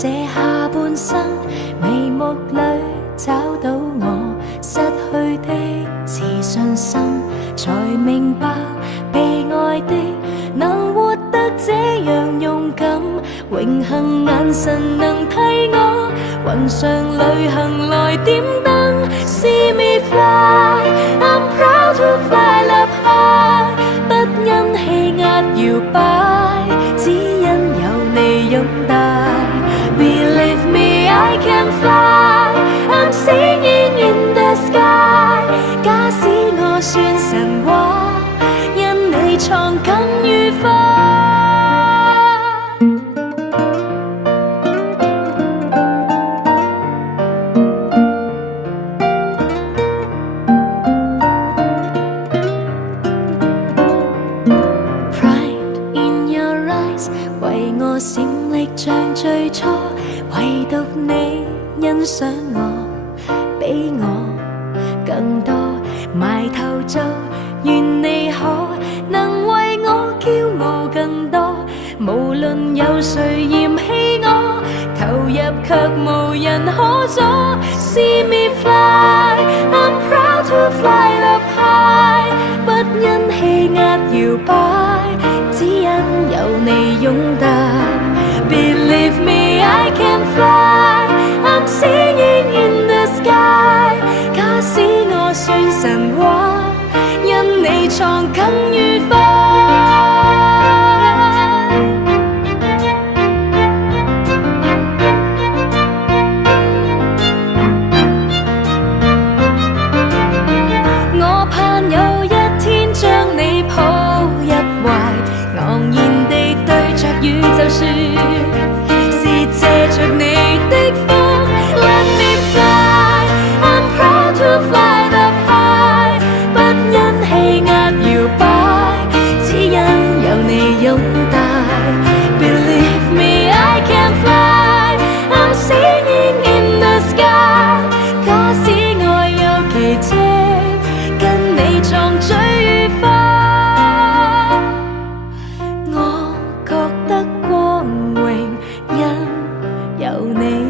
這下半生，眉目裏找到我失去的自信心，才明白被愛的能活得這樣勇敢，榮幸眼神能替我雲上旅行來點燈。See me fly, I'm proud to fly up high， 不因氣壓搖擺，只因有你擁戴。Believe me, I can fly, I'm singing in the sky。 假使我算神話，因你創更愉快。為我閃力像最初，唯獨你欣賞我，比我更多。埋頭做，願你可能為我驕傲更多。無論有誰嫌棄我，投入卻無人可阻。See me fly, I'm proud to fly up high， 不因氣壓搖擺，只因有你擁戴。Believe me, I can fly, I'm singing in the sky。 假使我算神話，因你創更愉快。我盼有一天將你抱入懷，昂然地對着宇宙說，是借着你的風。Let me fly, I'm proud to fly up high， 不因氣壓搖擺，只因有你擁戴。Believe me, I can fly, I'm singing in the sky。 假使愛有奇蹟，跟你創最愉快。我覺得光榮，因有你。